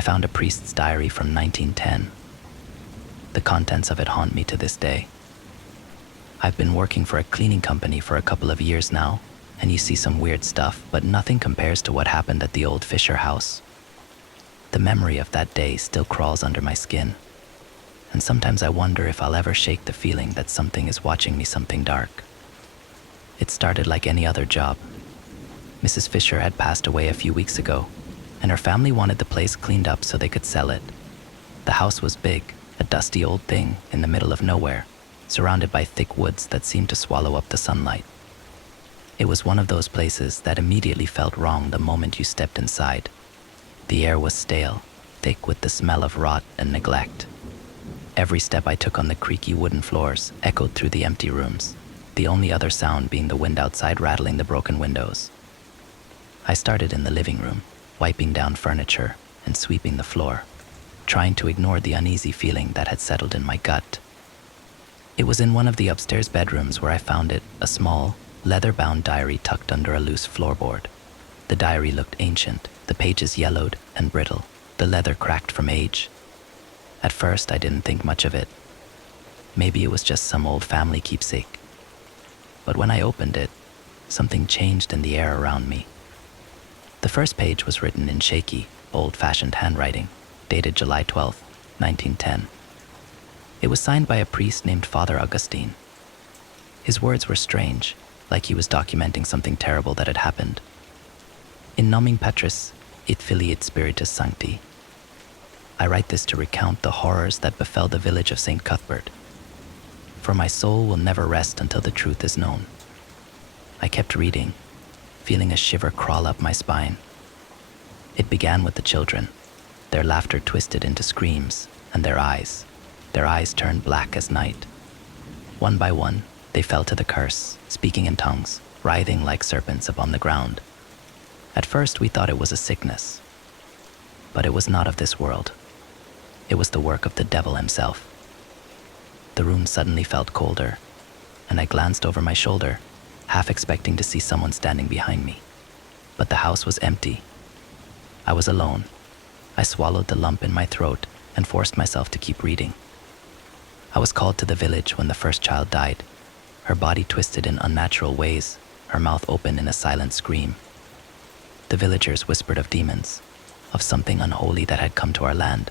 I found a priest's diary from 1910. The contents of it haunt me to this day. I've been working for a cleaning company for a couple of years now, and you see some weird stuff, but nothing compares to what happened at the old Fisher house. The memory of that day still crawls under my skin, and sometimes I wonder if I'll ever shake the feeling that something is watching me, something dark. It started like any other job. Mrs. Fisher had passed away a few weeks ago, and her family wanted the place cleaned up so they could sell it. The house was big, a dusty old thing in the middle of nowhere, surrounded by thick woods that seemed to swallow up the sunlight. It was one of those places that immediately felt wrong the moment you stepped inside. The air was stale, thick with the smell of rot and neglect. Every step I took on the creaky wooden floors echoed through the empty rooms, the only other sound being the wind outside rattling the broken windows. I started in the living room, wiping down furniture and sweeping the floor, trying to ignore the uneasy feeling that had settled in my gut. It was in one of the upstairs bedrooms where I found it, a small, leather-bound diary tucked under a loose floorboard. The diary looked ancient, the pages yellowed and brittle, the leather cracked from age. At first, I didn't think much of it. Maybe it was just some old family keepsake. But when I opened it, something changed in the air around me. The first page was written in shaky, old-fashioned handwriting, dated July 12, 1910. It was signed by a priest named Father Augustine. His words were strange, like he was documenting something terrible that had happened. In nomine Patris, et Filii et Spiritus Sancti. I write this to recount the horrors that befell the village of St. Cuthbert. For my soul will never rest until the truth is known. I kept reading, feeling a shiver crawl up my spine. It began with the children, their laughter twisted into screams, and their eyes turned black as night. One by one, they fell to the curse, speaking in tongues, writhing like serpents upon the ground. At first we thought it was a sickness, but it was not of this world. It was the work of the devil himself. The room suddenly felt colder, and I glanced over my shoulder, half expecting to see someone standing behind me. But the house was empty. I was alone. I swallowed the lump in my throat and forced myself to keep reading. I was called to the village when the first child died, her body twisted in unnatural ways, her mouth open in a silent scream. The villagers whispered of demons, of something unholy that had come to our land.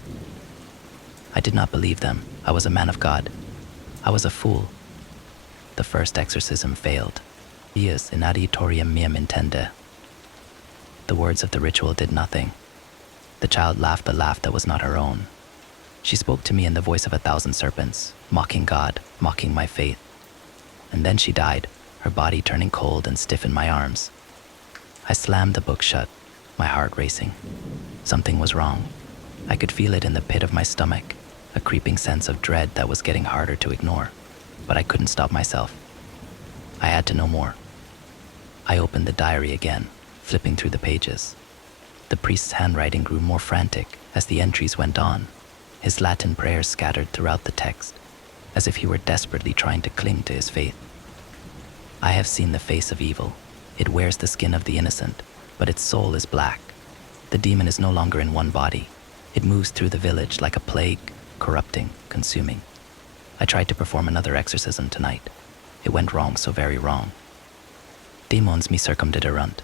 I did not believe them. I was a man of God. I was a fool. The first exorcism failed. Ius in adiutorium meum intende. The words of the ritual did nothing. The child laughed a laugh that was not her own. She spoke to me in the voice of 1,000 serpents, mocking God, mocking my faith. And then she died, her body turning cold and stiff in my arms. I slammed the book shut, my heart racing. Something was wrong. I could feel it in the pit of my stomach, a creeping sense of dread that was getting harder to ignore, but I couldn't stop myself. I had to know more. I opened the diary again, flipping through the pages. The priest's handwriting grew more frantic as the entries went on, his Latin prayers scattered throughout the text, as if he were desperately trying to cling to his faith. I have seen the face of evil. It wears the skin of the innocent, but its soul is black. The demon is no longer in one body. It moves through the village like a plague, corrupting, consuming. I tried to perform another exorcism tonight. It went wrong, so very wrong. Demons me circumdiderunt.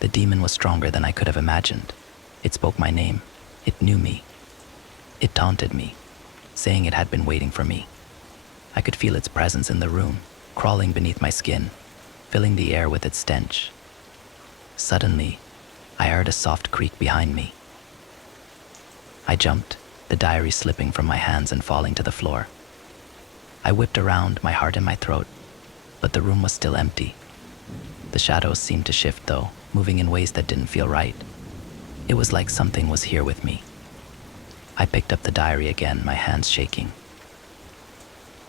The demon was stronger than I could have imagined. It spoke my name. It knew me. It taunted me, saying it had been waiting for me. I could feel its presence in the room, crawling beneath my skin, filling the air with its stench. Suddenly, I heard a soft creak behind me. I jumped, the diary slipping from my hands and falling to the floor. I whipped around, my heart in my throat, but the room was still empty. The shadows seemed to shift, though, moving in ways that didn't feel right. It was like something was here with me. I picked up the diary again, my hands shaking.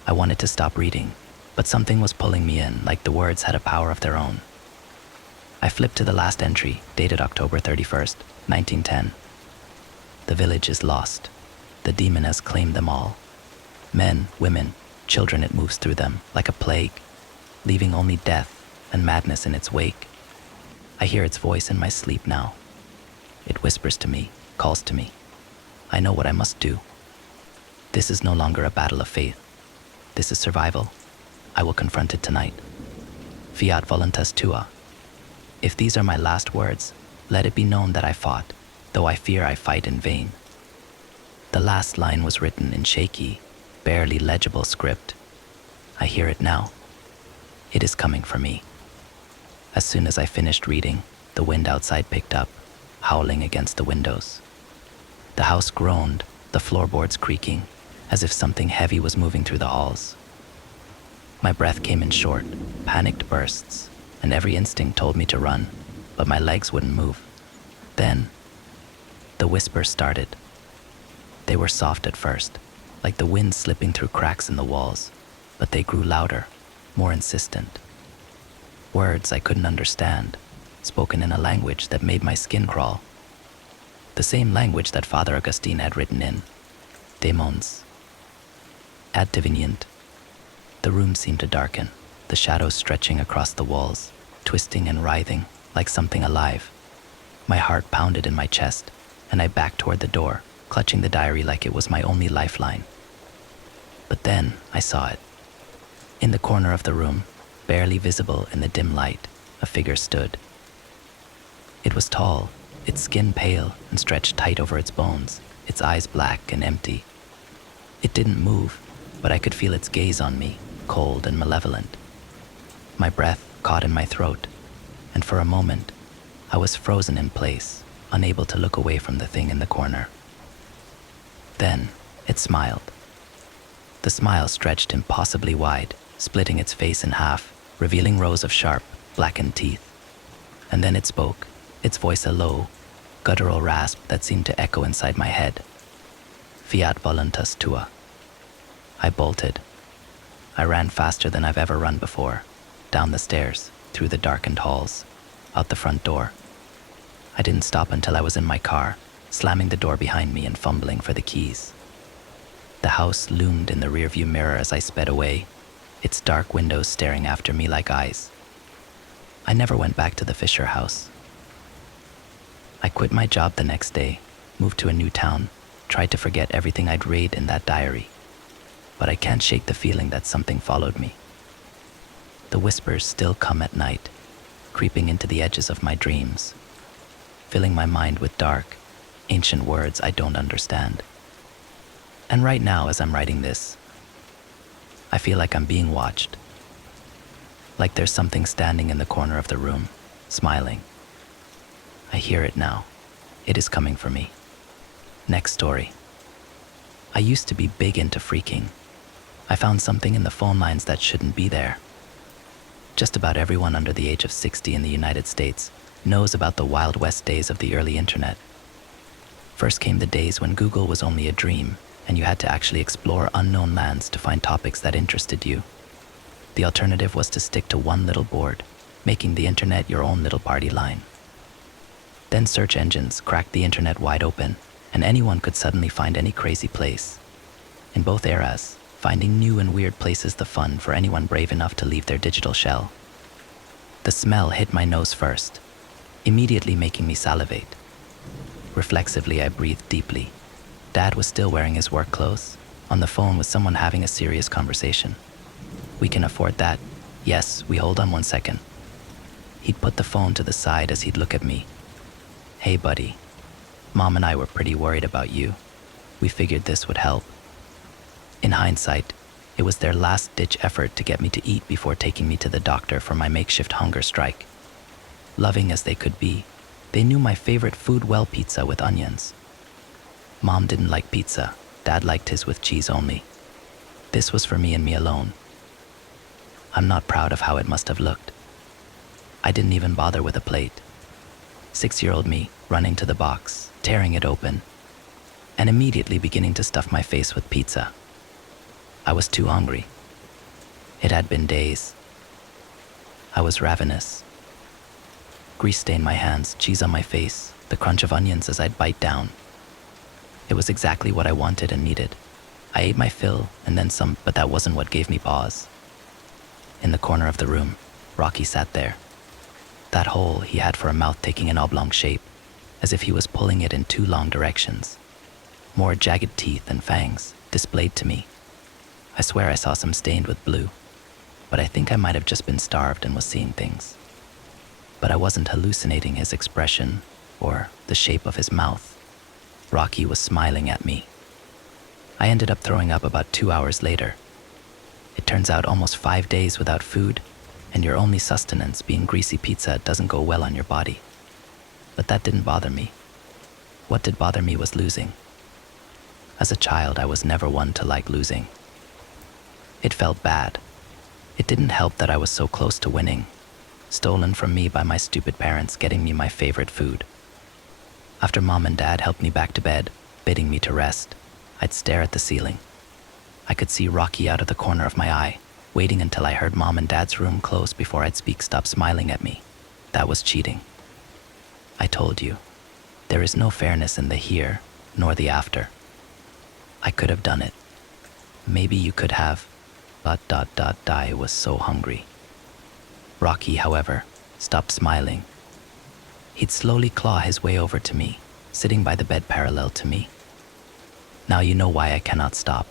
I wanted to stop reading, but something was pulling me in, like the words had a power of their own. I flipped to the last entry, dated October 31st, 1910. The village is lost. The demon has claimed them all. Men, women, children, it moves through them like a plague, leaving only death and madness in its wake. I hear its voice in my sleep now. It whispers to me, calls to me. I know what I must do. This is no longer a battle of faith. This is survival. I will confront it tonight. Fiat voluntas tua. If these are my last words, let it be known that I fought, though I fear I fight in vain. The last line was written in shaky, barely legible script. I hear it now. It is coming for me. As soon as I finished reading, the wind outside picked up, howling against the windows. The house groaned, the floorboards creaking, as if something heavy was moving through the halls. My breath came in short, panicked bursts, and every instinct told me to run, but my legs wouldn't move. Then, the whispers started. They were soft at first, like the wind slipping through cracks in the walls, but they grew louder, more insistent. Words I couldn't understand, spoken in a language that made my skin crawl. The same language that Father Augustine had written in Demons. Ad divinient. The room seemed to darken, the shadows stretching across the walls, twisting and writhing like something alive. My heart pounded in my chest, and I backed toward the door, clutching the diary like it was my only lifeline. But then I saw it. In the corner of the room, barely visible in the dim light, a figure stood. It was tall, its skin pale and stretched tight over its bones, its eyes black and empty. It didn't move, but I could feel its gaze on me, cold and malevolent. My breath caught in my throat, and for a moment, I was frozen in place, unable to look away from the thing in the corner. Then, it smiled. The smile stretched impossibly wide, splitting its face in half, revealing rows of sharp, blackened teeth. And then it spoke, its voice a low, guttural rasp that seemed to echo inside my head. Fiat voluntas tua. I bolted. I ran faster than I've ever run before, down the stairs, through the darkened halls, out the front door. I didn't stop until I was in my car, slamming the door behind me and fumbling for the keys. The house loomed in the rearview mirror as I sped away, its dark windows staring after me like eyes. I never went back to the Fisher house. I quit my job the next day, moved to a new town, tried to forget everything I'd read in that diary. But I can't shake the feeling that something followed me. The whispers still come at night, creeping into the edges of my dreams, filling my mind with dark, ancient words I don't understand. And right now, as I'm writing this, I feel like I'm being watched. Like there's something standing in the corner of the room, smiling. I hear it now. It is coming for me. Next story. I used to be big into freaking. I found something in the phone lines that shouldn't be there. Just about everyone under the age of 60 in the United States knows about the Wild West days of the early internet. First came the days when Google was only a dream, and you had to actually explore unknown lands to find topics that interested you. The alternative was to stick to one little board, making the internet your own little party line. Then search engines cracked the internet wide open, and anyone could suddenly find any crazy place. In both eras, finding new and weird places the fun for anyone brave enough to leave their digital shell. The smell hit my nose first, immediately making me salivate. Reflexively, I breathed deeply. Dad was still wearing his work clothes, on the phone with someone having a serious conversation. We can afford that. Yes, we hold on 1 second. He'd put the phone to the side as he'd look at me. Hey, buddy. Mom and I were pretty worried about you. We figured this would help. In hindsight, it was their last-ditch effort to get me to eat before taking me to the doctor for my makeshift hunger strike. Loving as they could be, they knew my favorite food well pizza with onions. Mom didn't like pizza. Dad liked his with cheese only. This was for me and me alone. I'm not proud of how it must have looked. I didn't even bother with a plate. 6-year-old me running to the box, tearing it open, and immediately beginning to stuff my face with pizza. I was too hungry. It had been days. I was ravenous. Grease stained my hands, cheese on my face, the crunch of onions as I'd bite down. It was exactly what I wanted and needed. I ate my fill and then some, but that wasn't what gave me pause. In the corner of the room, Rocky sat there. That hole he had for a mouth taking an oblong shape, as if he was pulling it in two long directions. More jagged teeth and fangs displayed to me. I swear I saw some stained with blue, but I think I might have just been starved and was seeing things. But I wasn't hallucinating his expression or the shape of his mouth. Rocky was smiling at me. I ended up throwing up about 2 hours later. It turns out almost 5 days without food, and your only sustenance being greasy pizza doesn't go well on your body. But that didn't bother me. What did bother me was losing. As a child, I was never one to like losing. It felt bad. It didn't help that I was so close to winning, stolen from me by my stupid parents getting me my favorite food. After Mom and Dad helped me back to bed, bidding me to rest, I'd stare at the ceiling. I could see Rocky out of the corner of my eye, waiting until I heard Mom and Dad's room close before I'd stop smiling at me. That was cheating. I told you, there is no fairness in the here nor the after. I could have done it. Maybe you could have. ... I was so hungry. Rocky, however, stopped smiling. He'd slowly claw his way over to me, sitting by the bed parallel to me. Now you know why I cannot stop.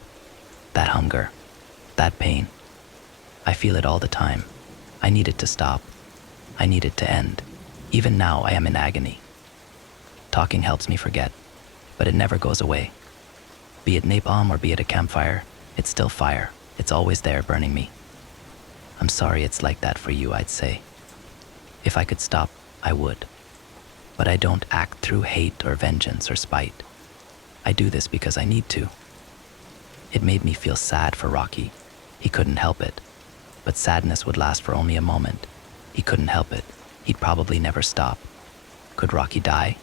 That hunger, that pain. I feel it all the time. I need it to stop. I need it to end. Even now I am in agony. Talking helps me forget, but it never goes away. Be it napalm or be it a campfire, it's still fire. It's always there burning me. I'm sorry it's like that for you, I'd say. If I could stop, I would. But I don't act through hate or vengeance or spite. I do this because I need to. It made me feel sad for Rocky. He couldn't help it. But sadness would last for only a moment. He couldn't help it. He'd probably never stop. Could Rocky die?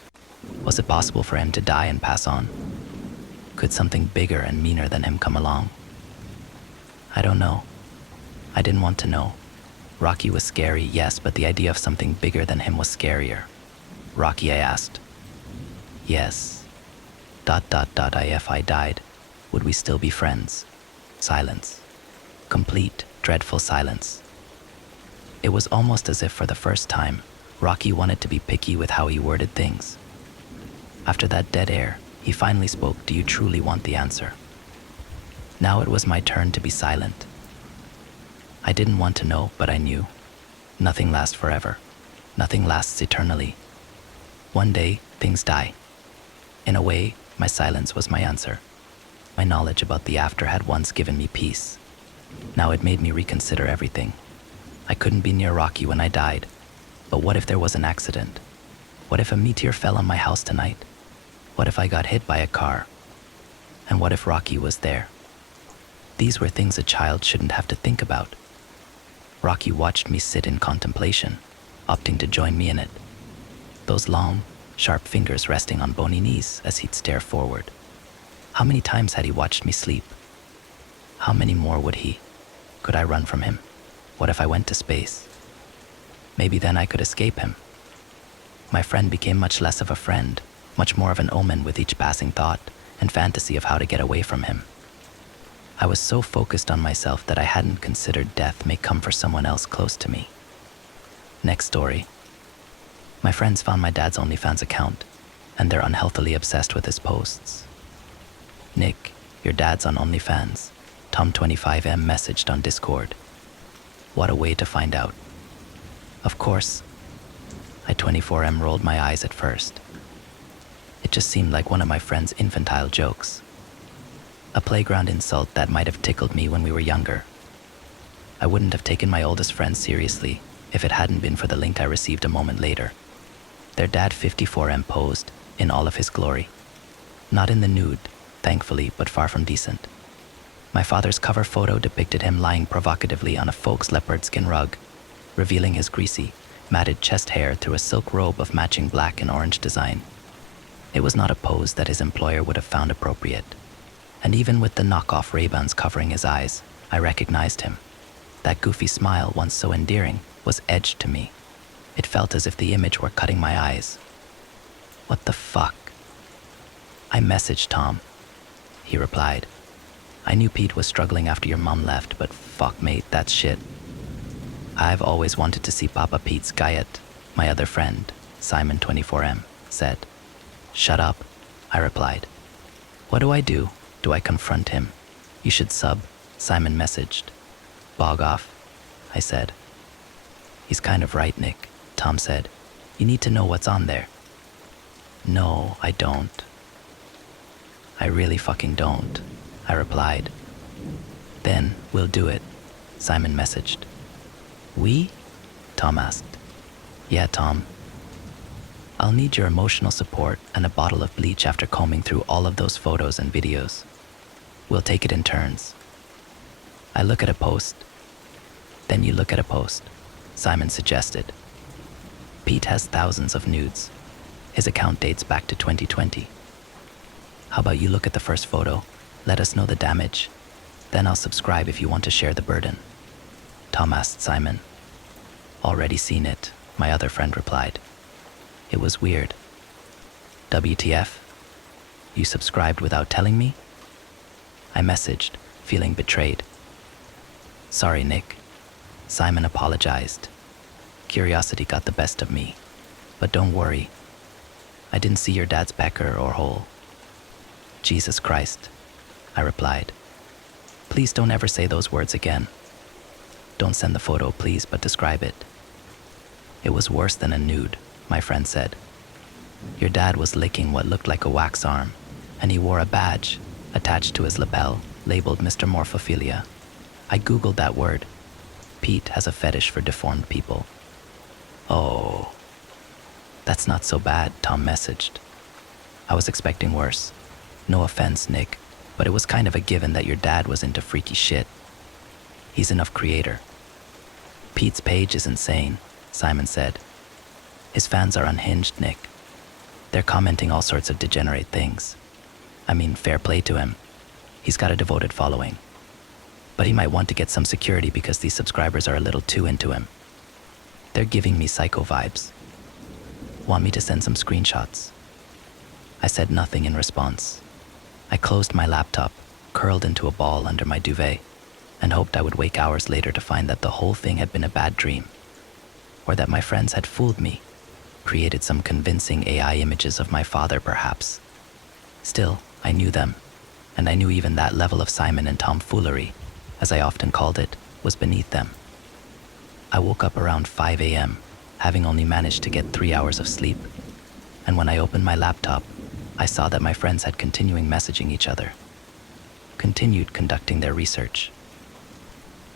Was it possible for him to die and pass on? Could something bigger and meaner than him come along? I don't know. I didn't want to know. Rocky was scary, yes, but the idea of something bigger than him was scarier. Rocky, I asked. Yes. ... If I died, would we still be friends? Silence. Complete, dreadful silence. It was almost as if for the first time, Rocky wanted to be picky with how he worded things. After that dead air, he finally spoke, "Do you truly want the answer?" Now it was my turn to be silent. I didn't want to know, but I knew. Nothing lasts forever. Nothing lasts eternally. One day, things die. In a way, my silence was my answer. My knowledge about the after had once given me peace. Now it made me reconsider everything. I couldn't be near Rocky when I died. But what if there was an accident? What if a meteor fell on my house tonight? What if I got hit by a car? And what if Rocky was there? These were things a child shouldn't have to think about. Rocky watched me sit in contemplation, opting to join me in it. Those long, sharp fingers resting on bony knees as he'd stare forward. How many times had he watched me sleep? How many more would he? Could I run from him? What if I went to space? Maybe then I could escape him. My friend became much less of a friend, much more of an omen with each passing thought and fantasy of how to get away from him. I was so focused on myself that I hadn't considered death may come for someone else close to me. Next story. My friends found my dad's OnlyFans account, and they're unhealthily obsessed with his posts. "Nick, your dad's on OnlyFans," Tom25M messaged on Discord. What a way to find out. Of course, I 24M rolled my eyes at first. It just seemed like one of my friend's infantile jokes. A playground insult that might have tickled me when we were younger. I wouldn't have taken my oldest friend seriously if it hadn't been for the link I received a moment later. Their dad 54M posed in all of his glory. Not in the nude, thankfully, but far from decent. My father's cover photo depicted him lying provocatively on a folk's leopard skin rug, revealing his greasy, matted chest hair through a silk robe of matching black and orange design. It was not a pose that his employer would have found appropriate. And even with the knockoff Ray-Bans covering his eyes, I recognized him. That goofy smile, once so endearing, was edged to me. It felt as if the image were cutting my eyes. What the fuck? I messaged Tom. He replied, "I knew Pete was struggling after your mom left, but fuck mate, that's shit. I've always wanted to see Papa Pete's Guyot," my other friend, Simon24M, said. Shut up, I replied. What do I do? Do I confront him? You should sub, Simon messaged. Bog off, I said. He's kind of right, Nick, Tom said. You need to know what's on there. No, I don't. I really fucking don't, I replied. Then we'll do it, Simon messaged. We? Tom asked. Yeah, Tom. I'll need your emotional support and a bottle of bleach after combing through all of those photos and videos. We'll take it in turns. I look at a post. Then you look at a post, Simon suggested. Pete has thousands of nudes. His account dates back to 2020. How about you look at the first photo, let us know the damage, then I'll subscribe if you want to share the burden. Tom asked Simon. Already seen it, my other friend replied. It was weird. WTF? You subscribed without telling me? I messaged, feeling betrayed. Sorry, Nick. Simon apologized. Curiosity got the best of me. But don't worry. I didn't see your dad's pecker or hole. Jesus Christ, I replied. Please don't ever say those words again. Don't send the photo, please, but describe it. It was worse than a nude, my friend said. Your dad was licking what looked like a wax arm, and he wore a badge attached to his lapel labeled Mr. Morphophilia. I googled that word. Pete has a fetish for deformed people. Oh, that's not so bad, Tom messaged. I was expecting worse. No offense, Nick, but it was kind of a given that your dad was into freaky shit. He's enough creator. Pete's page is insane, Simon said. His fans are unhinged, Nick. They're commenting all sorts of degenerate things. I mean, fair play to him. He's got a devoted following. But he might want to get some security because these subscribers are a little too into him. They're giving me psycho vibes. Want me to send some screenshots? I said nothing in response. I closed my laptop, curled into a ball under my duvet, and hoped I would wake hours later to find that the whole thing had been a bad dream, or that my friends had fooled me, created some convincing AI images of my father perhaps. Still, I knew them, and I knew even that level of Simon and tomfoolery, as I often called it, was beneath them. I woke up around 5 a.m., having only managed to get 3 hours of sleep, and when I opened my laptop, I saw that my friends had continuing messaging each other, continued conducting their research.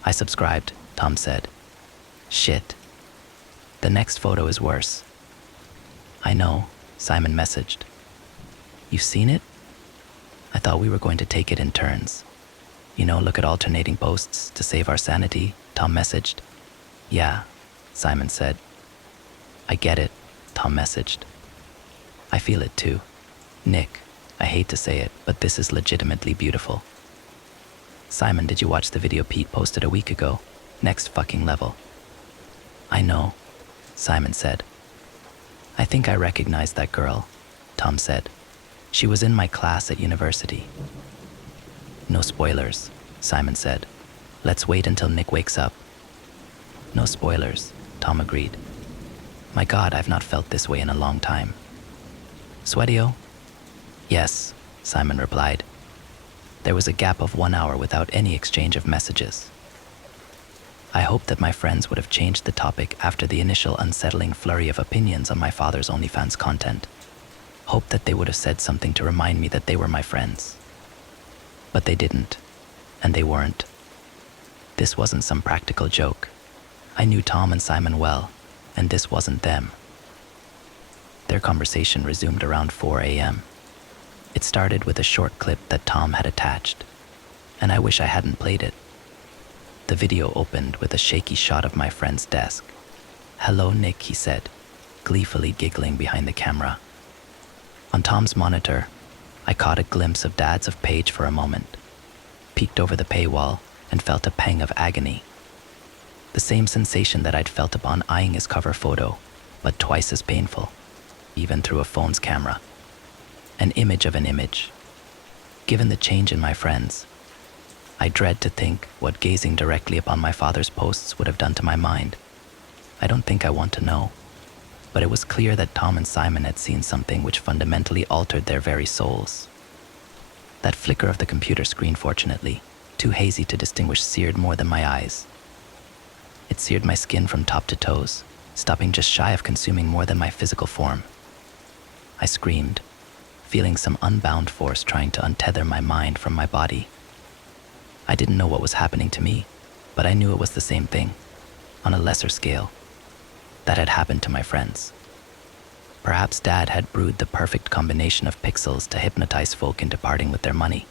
I subscribed, Tom said. Shit. The next photo is worse. I know, Simon messaged. You've seen it? I thought we were going to take it in turns. You know, look at alternating posts to save our sanity, Tom messaged. Yeah, Simon said. I get it, Tom messaged. I feel it too. Nick, I hate to say it, but this is legitimately beautiful. Simon, did you watch the video Pete posted a week ago? Next fucking level. I know, Simon said. I think I recognized that girl, Tom said. She was in my class at university. No spoilers, Simon said. Let's wait until Nick wakes up. No spoilers, Tom agreed. My God, I've not felt this way in a long time. Sweatio? Yes, Simon replied. There was a gap of 1 hour without any exchange of messages. I hoped that my friends would have changed the topic after the initial unsettling flurry of opinions on my father's OnlyFans content. Hoped that they would have said something to remind me that they were my friends. But they didn't, and they weren't. This wasn't some practical joke. I knew Tom and Simon well, and this wasn't them. Their conversation resumed around 4 a.m. It started with a short clip that Tom had attached, and I wish I hadn't played it. The video opened with a shaky shot of my friend's desk. Hello, Nick, he said, gleefully giggling behind the camera. On Tom's monitor, I caught a glimpse of Dad's page for a moment, peeked over the paywall, and felt a pang of agony. The same sensation that I'd felt upon eyeing his cover photo, but twice as painful, even through a phone's camera. An image of an image. Given the change in my friends, I dread to think what gazing directly upon my father's posts would have done to my mind. I don't think I want to know. but it was clear that Tom and Simon had seen something which fundamentally altered their very souls. That flicker of the computer screen, fortunately, too hazy to distinguish, seared more than my eyes. It seared my skin from top to toes, stopping just shy of consuming more than my physical form. I screamed, feeling some unbound force trying to untether my mind from my body. I didn't know what was happening to me, but I knew it was the same thing, on a lesser scale, that had happened to my friends. Perhaps Dad had brewed the perfect combination of pixels to hypnotize folk into parting with their money.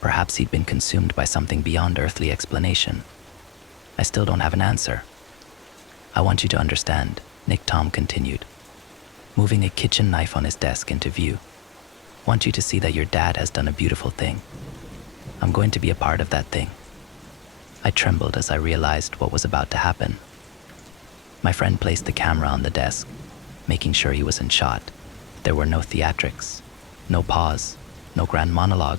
Perhaps he'd been consumed by something beyond earthly explanation. I still don't have an answer. I want you to understand, Nick, Tom continued, moving a kitchen knife on his desk into view. Want you to see that your dad has done a beautiful thing. I'm going to be a part of that thing. I trembled as I realized what was about to happen. My friend placed the camera on the desk, making sure he was in shot. There were no theatrics, no pause, no grand monologue.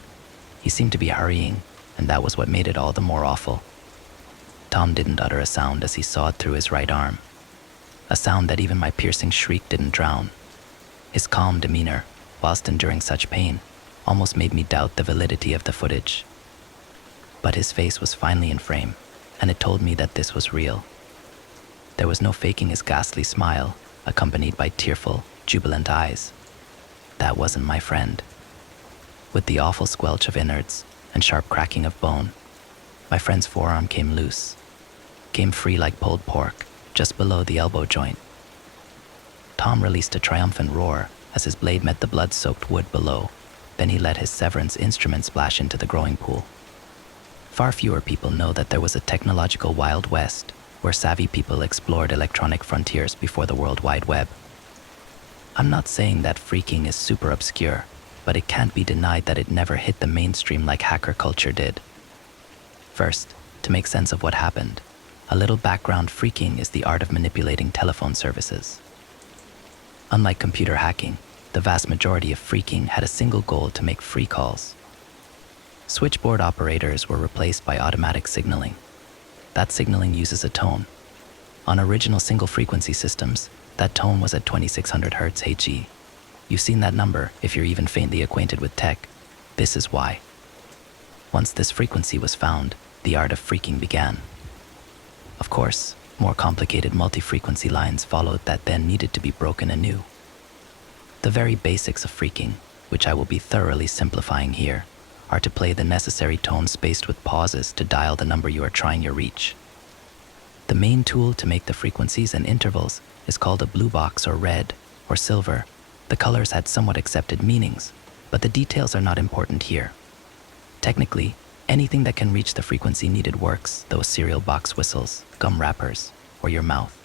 He seemed to be hurrying, and that was what made it all the more awful. Tom didn't utter a sound as he sawed through his right arm, a sound that even my piercing shriek didn't drown. His calm demeanor, whilst enduring such pain, almost made me doubt the validity of the footage. But his face was finally in frame, and it told me that this was real. There was no faking his ghastly smile, accompanied by tearful, jubilant eyes. That wasn't my friend. With the awful squelch of innards and sharp cracking of bone, my friend's forearm came loose, came free like pulled pork, just below the elbow joint. Tom released a triumphant roar as his blade met the blood-soaked wood below. Then he let his severance instrument splash into the growing pool. Far fewer people know that there was a technological Wild West where savvy people explored electronic frontiers before the World Wide Web. I'm not saying that freaking is super obscure, but it can't be denied that it never hit the mainstream like hacker culture did. First, to make sense of what happened, a little background: freaking is the art of manipulating telephone services. Unlike computer hacking, the vast majority of freaking had a single goal: to make free calls. Switchboard operators were replaced by automatic signaling. That signaling uses a tone. On original single-frequency systems, that tone was at 2600 Hz HE. You've seen that number if you're even faintly acquainted with tech. This is why. Once this frequency was found, the art of freaking began. Of course, more complicated multi-frequency lines followed that then needed to be broken anew. The very basics of freaking, which I will be thoroughly simplifying here, are to play the necessary tone spaced with pauses to dial the number you are trying to reach. The main tool to make the frequencies and intervals is called a blue box, or red, or silver. The colors had somewhat accepted meanings, but the details are not important here. Technically, anything that can reach the frequency needed works: those cereal box whistles, gum wrappers, or your mouth.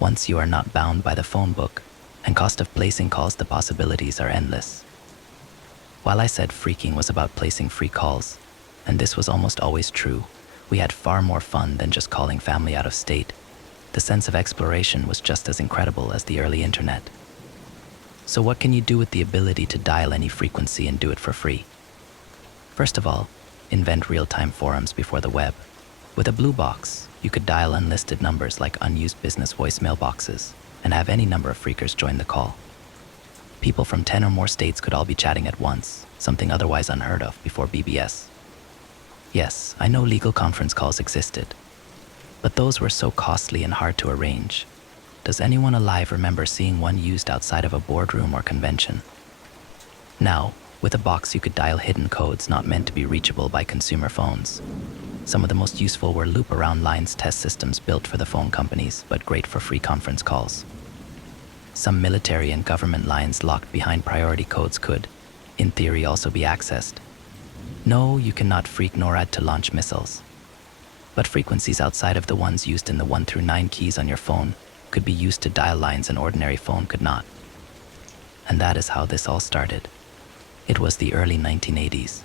Once you are not bound by the phone book and cost of placing calls, the possibilities are endless. While I said freaking was about placing free calls, and this was almost always true, we had far more fun than just calling family out of state. The sense of exploration was just as incredible as the early internet. So what can you do with the ability to dial any frequency and do it for free? First of all, invent real-time forums before the web. With a blue box, you could dial unlisted numbers like unused business voicemail boxes and have any number of freakers join the call. People from 10 or more states could all be chatting at once, something otherwise unheard of before BBS. Yes, I know legal conference calls existed, but those were so costly and hard to arrange. Does anyone alive remember seeing one used outside of a boardroom or convention? Now, with a box you could dial hidden codes not meant to be reachable by consumer phones. Some of the most useful were loop-around lines test systems built for the phone companies, but great for free conference calls. Some military and government lines locked behind priority codes could, in theory, also be accessed. No, you cannot freak NORAD to launch missiles. But frequencies outside of the ones used in the 1 through 9 keys on your phone could be used to dial lines an ordinary phone could not. And that is how this all started. It was the early 1980s.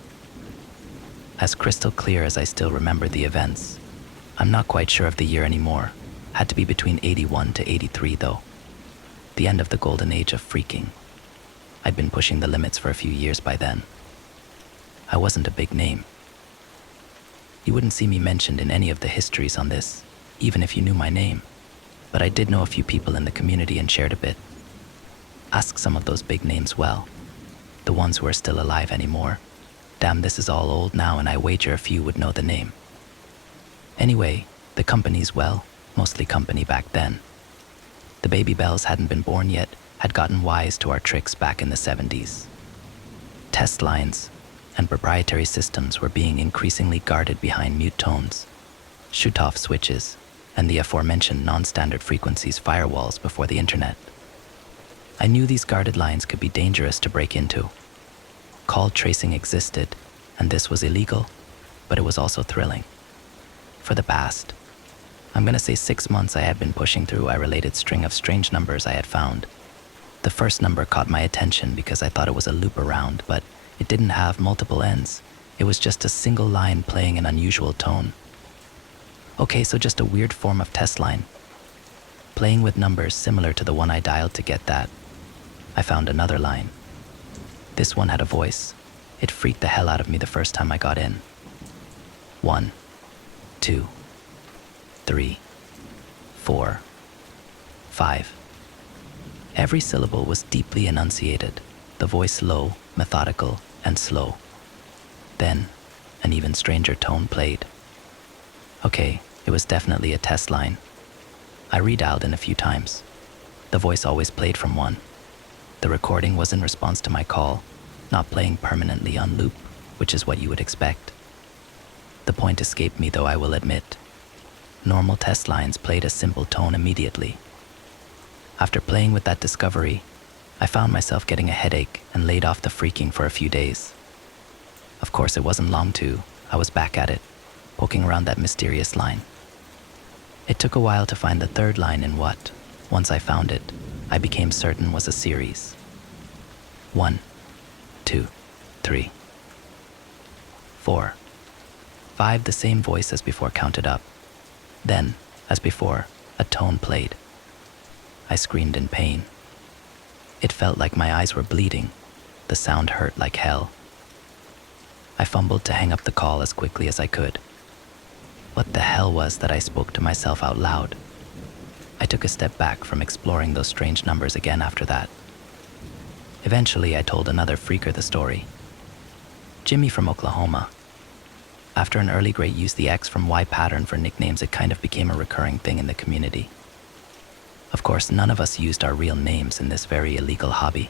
As crystal clear as I still remember the events. I'm not quite sure of the year anymore. Had to be between 81 to 83 though. The end of the golden age of freaking. I'd been pushing the limits for a few years by then. I wasn't a big name. You wouldn't see me mentioned in any of the histories on this, even if you knew my name. but I did know a few people in the community and shared a bit. Ask some of those big names well, the ones who are still alive anymore. Damn, this is all old now, and I wager a few would know the name. Anyway, the companies, well, mostly company back then. The baby bells hadn't been born yet, had gotten wise to our tricks back in the 70s. Test lines and proprietary systems were being increasingly guarded behind mute tones, shoot-off switches, and the aforementioned non-standard frequencies firewalls before the internet. I knew these guarded lines could be dangerous to break into. Call tracing existed, and this was illegal, but it was also thrilling. For the past, I'm gonna say 6 months, I had been pushing through a related string of strange numbers I had found. The first number caught my attention because I thought it was a loop around, but it didn't have multiple ends. It was just a single line playing an unusual tone. Okay, so just a weird form of test line, playing with numbers similar to the one I dialed to get that. I found another line. This one had a voice. It freaked the hell out of me the first time I got in. 1, 2, 3, 4, 5. Every syllable was deeply enunciated, the voice low, methodical, and slow. Then, an even stranger tone played. Okay, it was definitely a test line. I redialed in a few times. The voice always played from 1. The recording was in response to my call, not playing permanently on loop, which is what you would expect. The point escaped me, though, I will admit. Normal test lines played a simple tone immediately. After playing with that discovery, I found myself getting a headache and laid off the freaking for a few days. Of course, it wasn't long too. I was back at it, poking around that mysterious line. It took a while to find the third line in what, once I found it, I became certain was a series. 1, 2, 3, 4, 5, the same voice as before counted up. Then, as before, a tone played. I screamed in pain. It felt like my eyes were bleeding. The sound hurt like hell. I fumbled to hang up the call as quickly as I could. What the hell was that I spoke to myself out loud? I took a step back from exploring those strange numbers again after that. Eventually, I told another freaker the story. Jimmy from Oklahoma. After an early grade used the X from Y pattern for nicknames, it kind of became a recurring thing in the community. Of course, none of us used our real names in this very illegal hobby.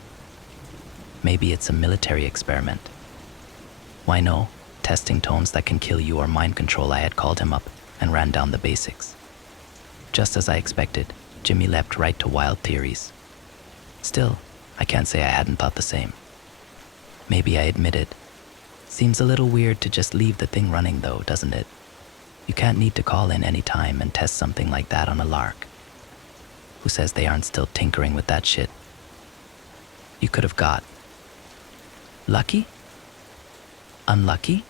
Maybe it's a military experiment. Why no? Testing tones that can kill you or mind control. I had called him up and ran down the basics. Just as I expected, Jimmy leapt right to wild theories. Still, I can't say I hadn't thought the same. Maybe I admitted. Seems a little weird to just leave the thing running though, doesn't it? You can't need to call in any time and test something like that on a lark. Who says they aren't still tinkering with that shit? You could have got lucky? Unlucky?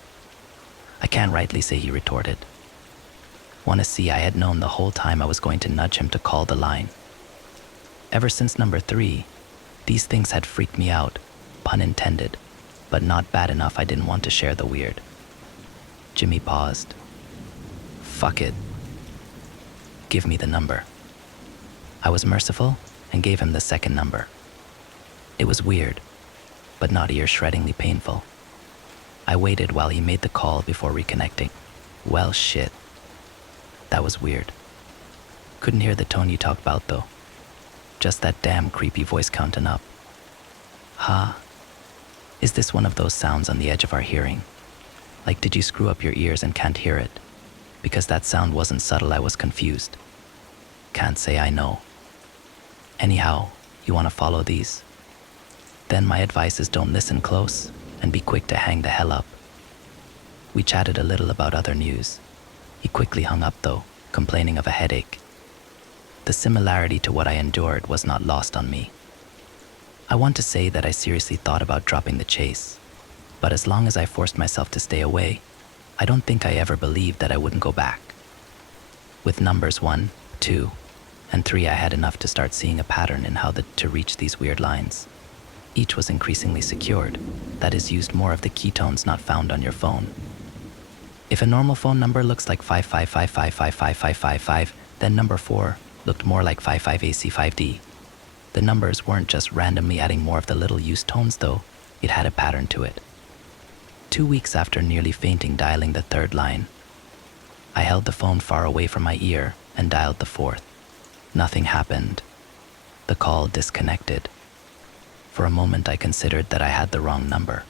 I can't rightly say, he retorted. Want to see, I had known the whole time I was going to nudge him to call the line. Ever since number 3, these things had freaked me out, pun intended, but not bad enough I didn't want to share the weird. Jimmy paused. Fuck it. Give me the number. I was merciful and gave him the second number. It was weird, but not ear-shreddingly painful. I waited while he made the call before reconnecting. Well, shit. That was weird. Couldn't hear the tone you talked about, though. Just that damn creepy voice counting up. Huh? Is this one of those sounds on the edge of our hearing? Like, did you screw up your ears and can't hear it? Because that sound wasn't subtle, I was confused. Can't say I know. Anyhow, you want to follow these? Then my advice is don't listen close and be quick to hang the hell up. We chatted a little about other news. He quickly hung up though, complaining of a headache. The similarity to what I endured was not lost on me. I want to say that I seriously thought about dropping the chase, but as long as I forced myself to stay away, I don't think I ever believed that I wouldn't go back. With numbers 1, 2, and 3, I had enough to start seeing a pattern in how to reach these weird lines. Each was increasingly secured, that is, used more of the keytones not found on your phone. If a normal phone number looks like 555555555, then number 4 looked more like 55AC5D. The numbers weren't just randomly adding more of the little used tones though, it had a pattern to it. 2 weeks after nearly fainting dialing the third line, I held the phone far away from my ear and dialed the fourth. Nothing happened. The call disconnected. For a moment I considered that I had the wrong number.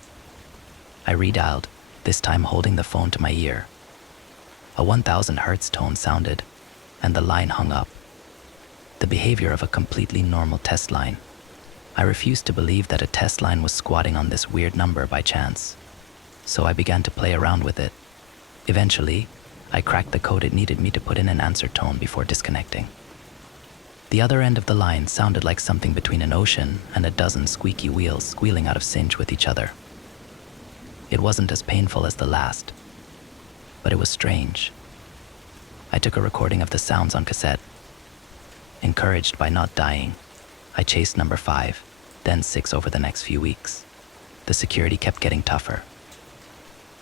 I redialed, this time holding the phone to my ear. A 1000 hertz tone sounded, and the line hung up. The behavior of a completely normal test line. I refused to believe that a test line was squatting on this weird number by chance. So I began to play around with it. Eventually, I cracked the code it needed me to put in an answer tone before disconnecting. The other end of the line sounded like something between an ocean and a dozen squeaky wheels squealing out of sync with each other. It wasn't as painful as the last, but it was strange. I took a recording of the sounds on cassette. Encouraged by not dying, I chased number 5, then 6 over the next few weeks. The security kept getting tougher.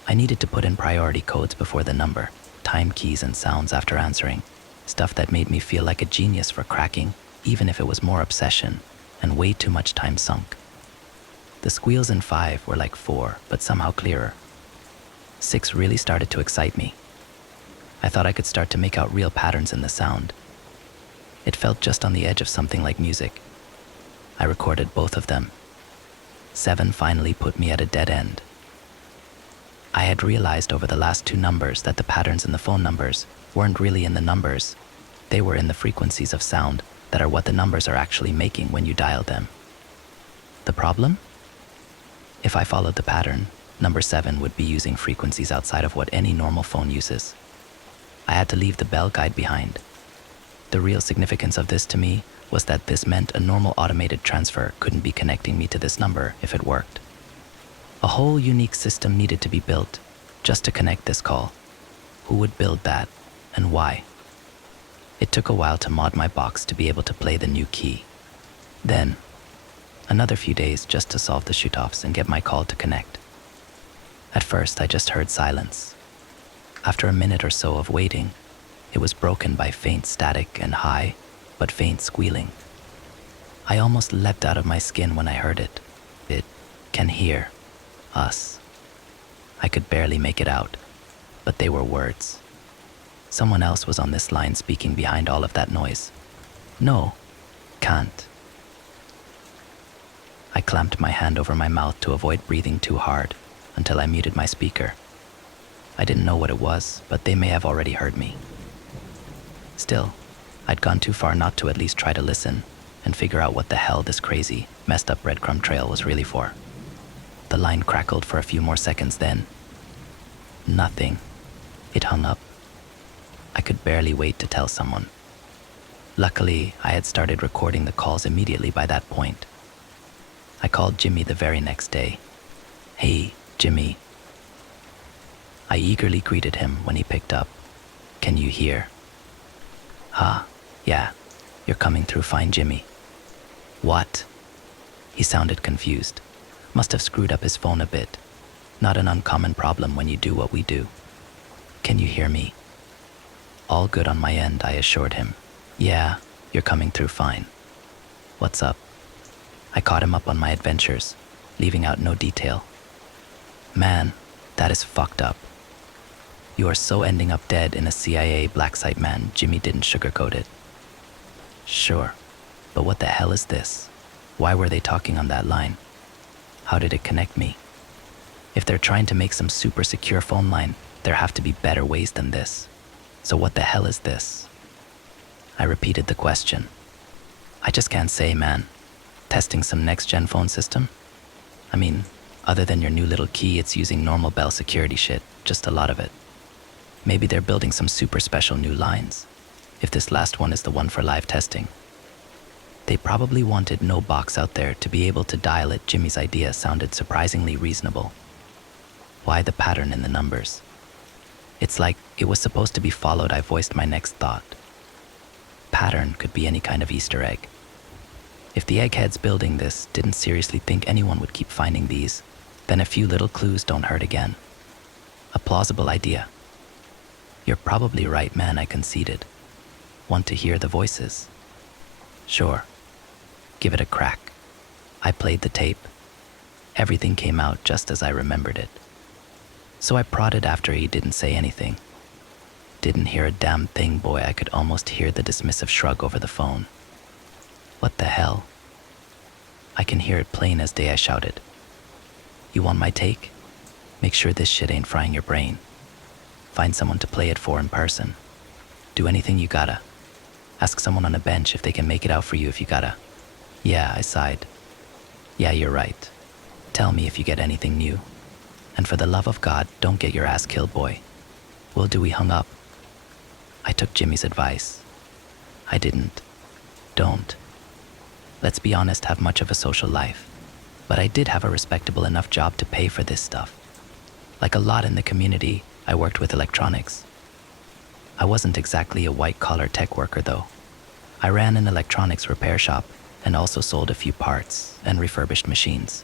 I needed to put in priority codes before the number, time keys and sounds after answering, stuff that made me feel like a genius for cracking, even if it was more obsession and way too much time sunk. The squeals in 5 were like 4, but somehow clearer. 6 really started to excite me. I thought I could start to make out real patterns in the sound. It felt just on the edge of something like music. I recorded both of them. 7 finally put me at a dead end. I had realized over the last 2 numbers that the patterns in the phone numbers weren't really in the numbers. They were in the frequencies of sound that are what the numbers are actually making when you dial them. The problem? If I followed the pattern, number 7 would be using frequencies outside of what any normal phone uses. I had to leave the bell guide behind. The real significance of this to me was that this meant a normal automated transfer couldn't be connecting me to this number if it worked. A whole unique system needed to be built just to connect this call. Who would build that, and why? It took a while to mod my box to be able to play the new key. Then, another few days just to solve the shoot-offs and get my call to connect. At first, I just heard silence. After a minute or so of waiting, it was broken by faint static and high, but faint squealing. I almost leapt out of my skin when I heard it. It can hear us. I could barely make it out, but they were words. Someone else was on this line speaking behind all of that noise. No, can't. I clamped my hand over my mouth to avoid breathing too hard until I muted my speaker. I didn't know what it was, but they may have already heard me. Still, I'd gone too far not to at least try to listen and figure out what the hell this crazy, messed up breadcrumb trail was really for. The line crackled for a few more seconds then. Nothing. It hung up. I could barely wait to tell someone. Luckily, I had started recording the calls immediately by that point. I called Jimmy the very next day. Hey, Jimmy. I eagerly greeted him when he picked up. Can you hear? Yeah, you're coming through fine, Jimmy. What? He sounded confused. Must have screwed up his phone a bit. Not an uncommon problem when you do what we do. Can you hear me? All good on my end, I assured him. Yeah, you're coming through fine. What's up? I caught him up on my adventures, leaving out no detail. Man, that is fucked up. You are so ending up dead in a CIA black site, man. Jimmy didn't sugarcoat it. Sure, but what the hell is this? Why were they talking on that line? How did it connect me? If they're trying to make some super secure phone line, there have to be better ways than this. So what the hell is this? I repeated the question. I just can't say, man. Testing some next-gen phone system? I mean, other than your new little key, it's using normal Bell security shit, just a lot of it. Maybe they're building some super special new lines, if this last one is the one for live testing. They probably wanted no box out there to be able to dial it. Jimmy's idea sounded surprisingly reasonable. Why the pattern in the numbers? It's like it was supposed to be followed. I voiced my next thought. Pattern could be any kind of Easter egg. If the eggheads building this didn't seriously think anyone would keep finding these, then a few little clues don't hurt again. A plausible idea. You're probably right, man, I conceded. Want to hear the voices? Sure, give it a crack. I played the tape. Everything came out just as I remembered it. So I prodded after he didn't say anything. Didn't hear a damn thing, boy. I could almost hear the dismissive shrug over the phone. What the hell? I can hear it plain as day. I shouted. You want my take? Make sure this shit ain't frying your brain. Find someone to play it for in person. Do anything you gotta. Ask someone on a bench if they can make it out for you if you gotta. Yeah, I sighed. Yeah, you're right. Tell me if you get anything new. And for the love of God, don't get your ass killed, boy. Will do. We hung up. I took Jimmy's advice. I didn't. Don't. Let's be honest, have much of a social life. But I did have a respectable enough job to pay for this stuff. Like a lot in the community, I worked with electronics. I wasn't exactly a white-collar tech worker, though. I ran an electronics repair shop and also sold a few parts and refurbished machines.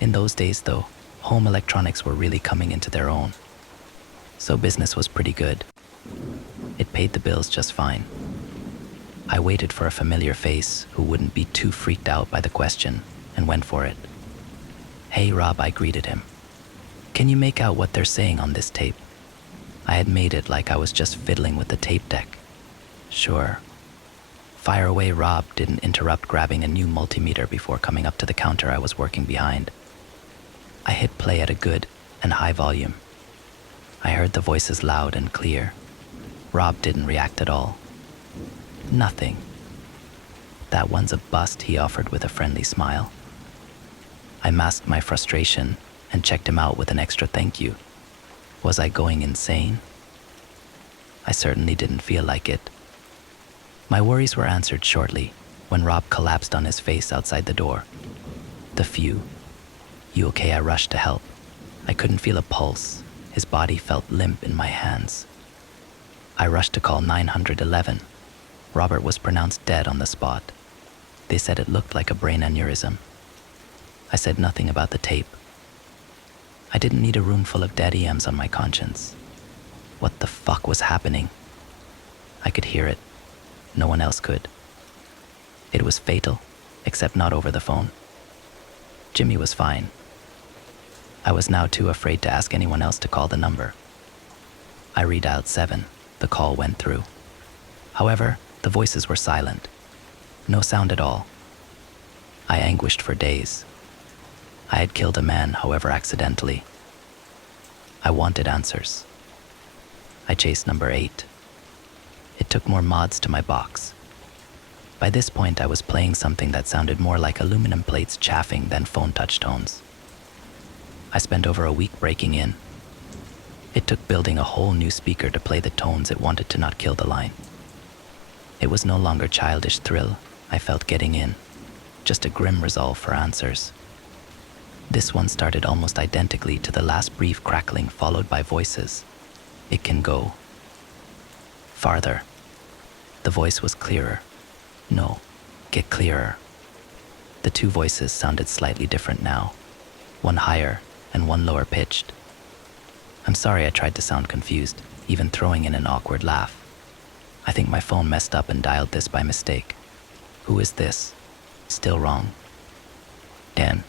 In those days, though, home electronics were really coming into their own. So business was pretty good. It paid the bills just fine. I waited for a familiar face who wouldn't be too freaked out by the question and went for it. Hey, Rob, I greeted him. Can you make out what they're saying on this tape? I had made it like I was just fiddling with the tape deck. Sure. Fire away. Rob didn't interrupt, grabbing a new multimeter before coming up to the counter I was working behind. I hit play at a good and high volume. I heard the voices loud and clear. Rob didn't react at all. Nothing. That one's a bust, he offered with a friendly smile. I masked my frustration and checked him out with an extra thank you. Was I going insane? I certainly didn't feel like it. My worries were answered shortly when Rob collapsed on his face outside the door. The few. You okay? I rushed to help. I couldn't feel a pulse. His body felt limp in my hands. I rushed to call 911. Robert was pronounced dead on the spot. They said it looked like a brain aneurysm. I said nothing about the tape. I didn't need a room full of dead EMs on my conscience. What the fuck was happening? I could hear it. No one else could. It was fatal, except not over the phone. Jimmy was fine. I was now too afraid to ask anyone else to call the number. I redialed 7. The call went through. However, the voices were silent. No sound at all. I anguished for days. I had killed a man, however accidentally. I wanted answers. I chased number 8. It took more mods to my box. By this point, I was playing something that sounded more like aluminum plates chaffing than phone touch tones. I spent over a week breaking in. It took building a whole new speaker to play the tones it wanted to not kill the line. It was no longer childish thrill I felt getting in, just a grim resolve for answers. This one started almost identically to the last brief crackling followed by voices. It can go farther. The voice was clearer. No, get clearer. The two voices sounded slightly different now, one higher and one lower pitched. I'm sorry, I tried to sound confused, even throwing in an awkward laugh. I think my phone messed up and dialed this by mistake. Who is this? Still wrong. Dan.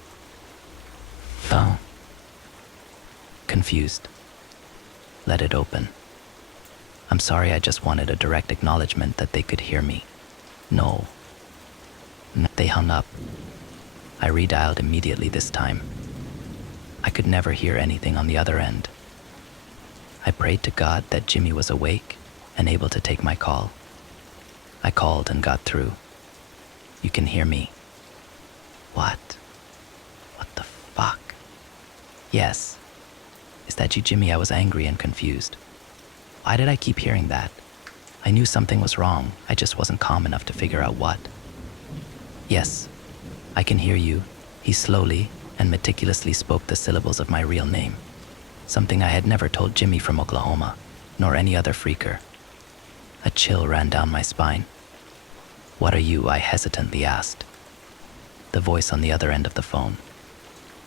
Phone. Confused. Let it open. I'm sorry, I just wanted a direct acknowledgement that they could hear me. No. They hung up. I redialed immediately this time. I could never hear anything on the other end. I prayed to God that Jimmy was awake and able to take my call. I called and got through. You can hear me. What? What the fuck? Yes. Is that you, Jimmy? I was angry and confused. Why did I keep hearing that? I knew something was wrong. I just wasn't calm enough to figure out what. Yes, I can hear you. He slowly and meticulously spoke the syllables of my real name, something I had never told Jimmy from Oklahoma, nor any other freaker. A chill ran down my spine. What are you? I hesitantly asked. The voice on the other end of the phone.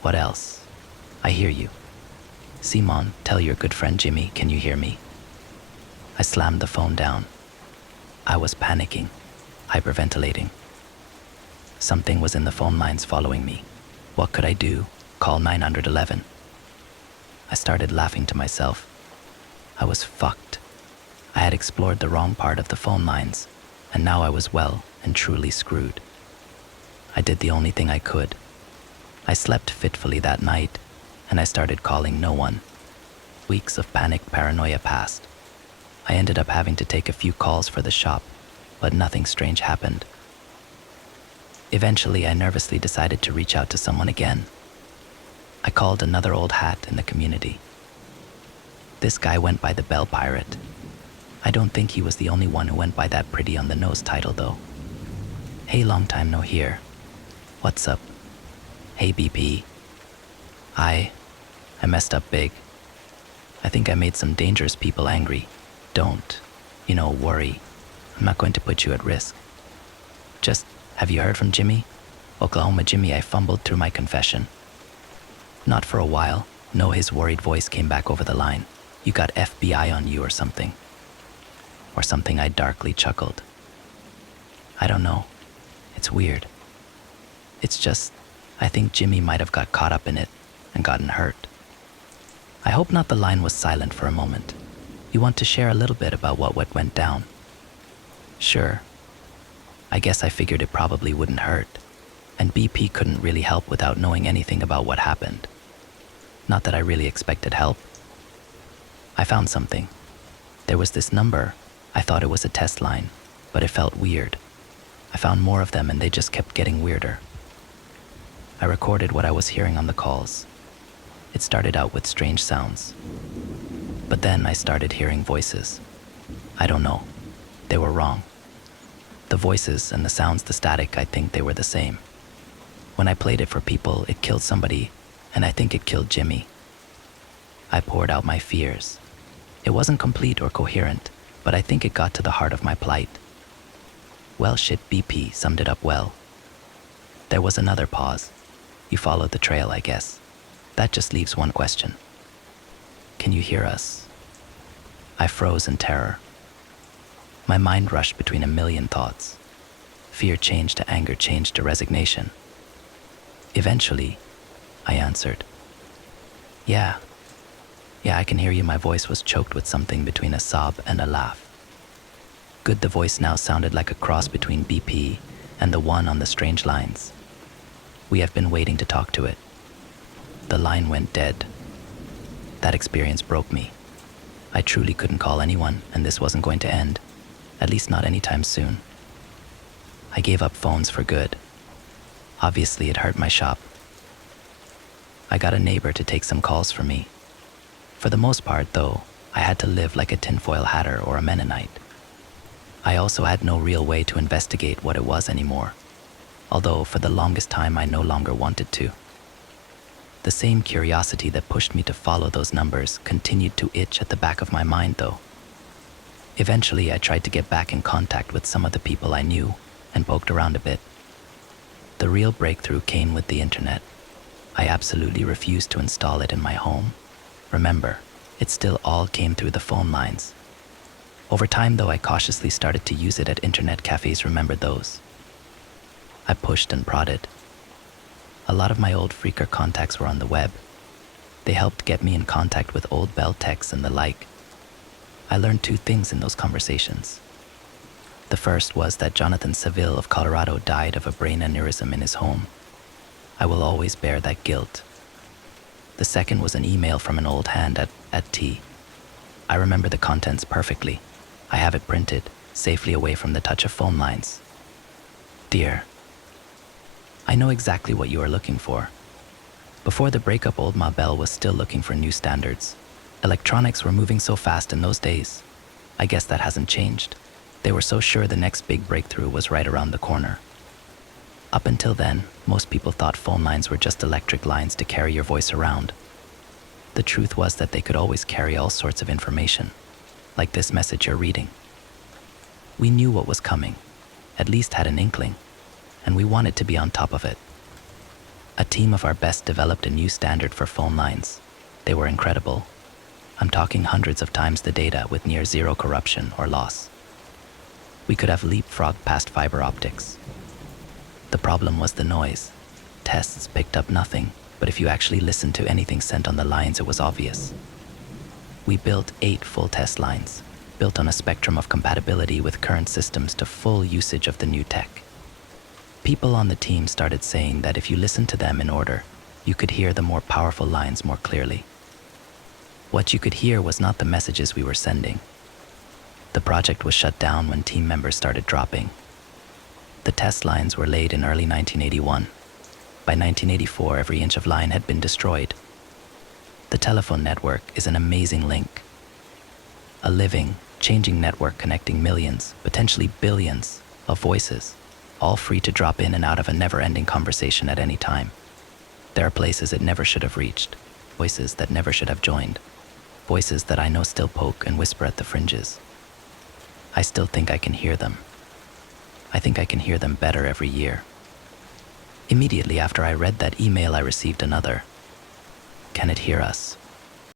What else? I hear you. Simon, tell your good friend Jimmy, can you hear me? I slammed the phone down. I was panicking. hyperventilating. Something was in the phone lines following me. What could I do? Call 911. I started laughing to myself. I was fucked. I had explored the wrong part of the phone lines, and now I was well and truly screwed. I did the only thing I could. I slept fitfully that night, and I started calling no one. Weeks of panicked paranoia passed. I ended up having to take a few calls for the shop, but nothing strange happened. Eventually, I nervously decided to reach out to someone again. I called another old hat in the community. This guy went by the Bell Pirate. I don't think he was the only one who went by that pretty on the nose title though. Hey, long time no hear. What's up? Hey, BP. I messed up big. I think I made some dangerous people angry. Don't, worry. I'm not going to put you at risk. Just, have you heard from Jimmy? Oklahoma Jimmy, I fumbled through my confession. Not for a while. No, his worried voice came back over the line. You got FBI on you or something. Or something, I darkly chuckled. I don't know. It's weird. It's just, I think Jimmy might have got caught up in it and gotten hurt. I hope not. The line was silent for a moment. You want to share a little bit about what went down? Sure. I guess I figured it probably wouldn't hurt, and BP couldn't really help without knowing anything about what happened. Not that I really expected help. I found something. There was this number. I thought it was a test line, but it felt weird. I found more of them and they just kept getting weirder. I recorded what I was hearing on the calls. It started out with strange sounds. But then I started hearing voices. I don't know. They were wrong. The voices and the sounds, the static, I think they were the same. When I played it for people, it killed somebody, and I think it killed Jimmy. I poured out my fears. It wasn't complete or coherent, but I think it got to the heart of my plight. Well, shit, BP summed it up well. There was another pause. You followed the trail, I guess. That just leaves one question. Can you hear us? I froze in terror. My mind rushed between a million thoughts. Fear changed to anger, changed to resignation. Eventually, I answered. Yeah, I can hear you. My voice was choked with something between a sob and a laugh. Good, the voice now sounded like a cross between BP and the one on the strange lines. We have been waiting to talk to it. The line went dead. That experience broke me. I truly couldn't call anyone, and this wasn't going to end, at least not anytime soon. I gave up phones for good. Obviously, it hurt my shop. I got a neighbor to take some calls for me. For the most part, though, I had to live like a tinfoil hatter or a Mennonite. I also had no real way to investigate what it was anymore, although for the longest time I no longer wanted to. The same curiosity that pushed me to follow those numbers continued to itch at the back of my mind, though. Eventually, I tried to get back in contact with some of the people I knew and poked around a bit. The real breakthrough came with the internet. I absolutely refused to install it in my home. Remember, it still all came through the phone lines. Over time, though, I cautiously started to use it at internet cafes. Remember those? I pushed and prodded. A lot of my old freaker contacts were on the web. They helped get me in contact with old bell techs and the like. I learned two things in those conversations. The first was that Jonathan Seville of Colorado died of a brain aneurysm in his home. I will always bear that guilt. The second was an email from an old hand at T. I remember the contents perfectly. I have it printed, safely away from the touch of phone lines. Dear, I know exactly what you are looking for. Before the breakup, old Ma Bell was still looking for new standards. Electronics were moving so fast in those days. I guess that hasn't changed. They were so sure the next big breakthrough was right around the corner. Up until then, most people thought phone lines were just electric lines to carry your voice around. The truth was that they could always carry all sorts of information, like this message you're reading. We knew what was coming, at least had an inkling, and we wanted to be on top of it. A team of our best developed a new standard for phone lines. They were incredible. I'm talking hundreds of times the data with near zero corruption or loss. We could have leapfrogged past fiber optics. The problem was the noise. Tests picked up nothing, but if you actually listened to anything sent on the lines, it was obvious. We built 8 full test lines, built on a spectrum of compatibility with current systems to full usage of the new tech. People on the team started saying that if you listened to them in order, you could hear the more powerful lines more clearly. What you could hear was not the messages we were sending. The project was shut down when team members started dropping. The test lines were laid in early 1981. By 1984, every inch of line had been destroyed. The telephone network is an amazing link. A living, changing network connecting millions, potentially billions, of voices, all free to drop in and out of a never-ending conversation at any time. There are places it never should have reached, voices that never should have joined, voices that I know still poke and whisper at the fringes. I still think I can hear them. I think I can hear them better every year. Immediately after I read that email, I received another. Can it hear us?